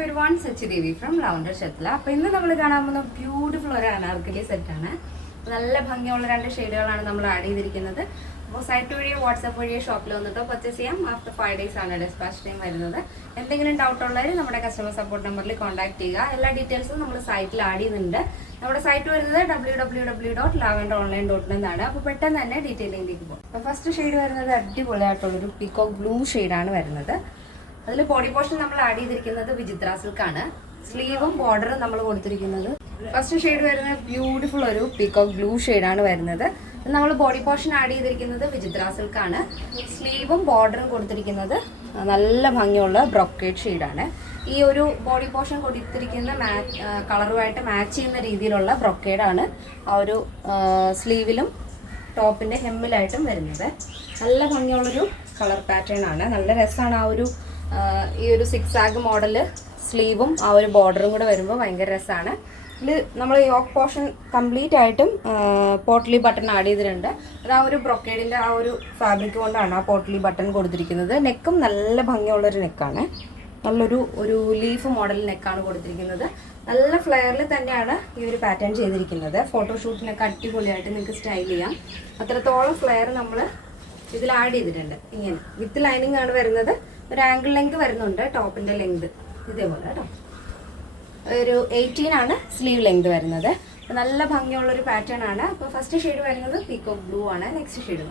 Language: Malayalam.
everyone, Sachidevi from Lavender Chetla. അപ്പോൾ ഇന്ന് നമ്മൾ കാണാൻ പോകുന്ന ബ്യൂട്ടിഫുൾ ഒരു അനാർക്കലി സെറ്റാണ്. നല്ല ഭംഗിയുള്ള രണ്ട് ഷെയ്ഡുകളാണ് നമ്മൾ ആഡ് ചെയ്തിരിക്കുന്നത്. അപ്പോൾ സൈറ്റ് വഴിയോ വാട്സാപ്പ് വഴിയോ ഷോപ്പിൽ വന്നിട്ടോ പർച്ചേസ് ചെയ്യാം. ആഫ്റ്റർ 5 days ആണ് ഡിസ്പാച്ച് ടൈം വരുന്നത്. എന്തെങ്കിലും ഡൗട്ട് ഉള്ളവർ നമ്മുടെ കസ്റ്റമർ സപ്പോർട്ട് നമ്പറിൽ കോൺടാക്ട് ചെയ്യുക. എല്ലാ ഡീറ്റെയിൽസും നമ്മൾ സൈറ്റിൽ ആഡ് ചെയ്യുന്നുണ്ട്. നമ്മുടെ സൈറ്റ് വരുന്നത് www.lavenderonline.in ആണ്. അപ്പോൾ പെട്ടെന്ന് തന്നെ ഡീറ്റെയിലിംഗിലേക്ക് പോകും. അപ്പോൾ ഫസ്റ്റ് ഷെയ്ഡ് വരുന്നത് അടിപൊളിയായിട്ടുള്ളൊരു പീകോക്ക് ബ്ലൂ ഷെയ്ഡാണ് വരുന്നത്. അതിൽ ബോഡി പോർഷൻ നമ്മൾ ആഡ് ചെയ്തിരിക്കുന്നത് വിചിത്ര സിൽക്കാണ്. സ്ലീവും ബോർഡറും നമ്മൾ കൊടുത്തിരിക്കുന്നത് ഫസ്റ്റ് ഷെയ്ഡ് വരുന്നത് ബ്യൂട്ടിഫുൾ ഒരു പീകോക്ക് ബ്ലൂ ഷെയ്ഡാണ് വരുന്നത്. നമ്മൾ ബോഡി പോർഷൻ ആഡ് ചെയ്തിരിക്കുന്നത് വിചിത്ര സിൽക്കാണ്. സ്ലീവും ബോർഡറും കൊടുത്തിരിക്കുന്നത് നല്ല ഭംഗിയുള്ള ബ്രോക്കേഡ് ഷെയ്ഡാണ്. ഈ ഒരു ബോഡി പോർഷൻ കൊടുത്തിരിക്കുന്ന കളറുമായിട്ട് മാച്ച് ചെയ്യുന്ന രീതിയിലുള്ള ബ്രോക്കേഡാണ് ആ ഒരു സ്ലീവിലും ടോപ്പിൻ്റെ ഹെമ്മിലായിട്ടും വരുന്നത്. നല്ല ഭംഗിയുള്ളൊരു കളർ പാറ്റേൺ ആണ്. നല്ല രസമാണ് ആ ഒരു ഈ ഒരു സിക്സാഗ് മോഡല് സ്ലീവും ആ ഒരു ബോർഡറും കൂടെ വരുമ്പോൾ ഭയങ്കര രസമാണ്. ഇതിൽ നമ്മൾ യോക്ക് പോർഷൻ കംപ്ലീറ്റ് ആയിട്ടും പോട്ട്ലി ബട്ടൺ ആഡ് ചെയ്തിട്ടുണ്ട്. അത് ആ ഒരു ബ്രൊക്കേഡിൻ്റെ ആ ഒരു ഫാബ്രിക് കൊണ്ടാണ് ആ പോട്ട്ലി ബട്ടൺ കൊടുത്തിരിക്കുന്നത്. നെക്കും നല്ല ഭംഗിയുള്ളൊരു നെക്കാണ്. ഒരു ലീഫ് മോഡൽ നെക്കാണ് കൊടുത്തിരിക്കുന്നത്. നല്ല ഫ്ലെയറിൽ തന്നെയാണ് ഈ ഒരു പാറ്റേൺ ചെയ്തിരിക്കുന്നത്. ഫോട്ടോഷൂട്ടിനൊക്കെ അടിപൊളിയായിട്ട് നിങ്ങൾക്ക് സ്റ്റൈൽ ചെയ്യാം. അത്രത്തോളം ഫ്ലെയർ നമ്മൾ ഇതിൽ ആഡ് ചെയ്തിട്ടുണ്ട്. ഇങ്ങനെ വിത്ത് ലൈനിങ് ആണ് വരുന്നത്. ഒരു ആംഗിൾ ലെങ്ത് വരുന്നുണ്ട്. ടോപ്പിൻ്റെ ലെങ്ത് ഇതേപോലെ കേട്ടോ. ഒരു 18 ആണ് സ്ലീവ് ലെങ്ത് വരുന്നത്. നല്ല ഭംഗിയുള്ളൊരു പാറ്റേൺ ആണ്. അപ്പോൾ ഫസ്റ്റ് ഷെയ്ഡ് വരുന്നത് പീകോക്ക് ബ്ലൂ ആണ്. Next shade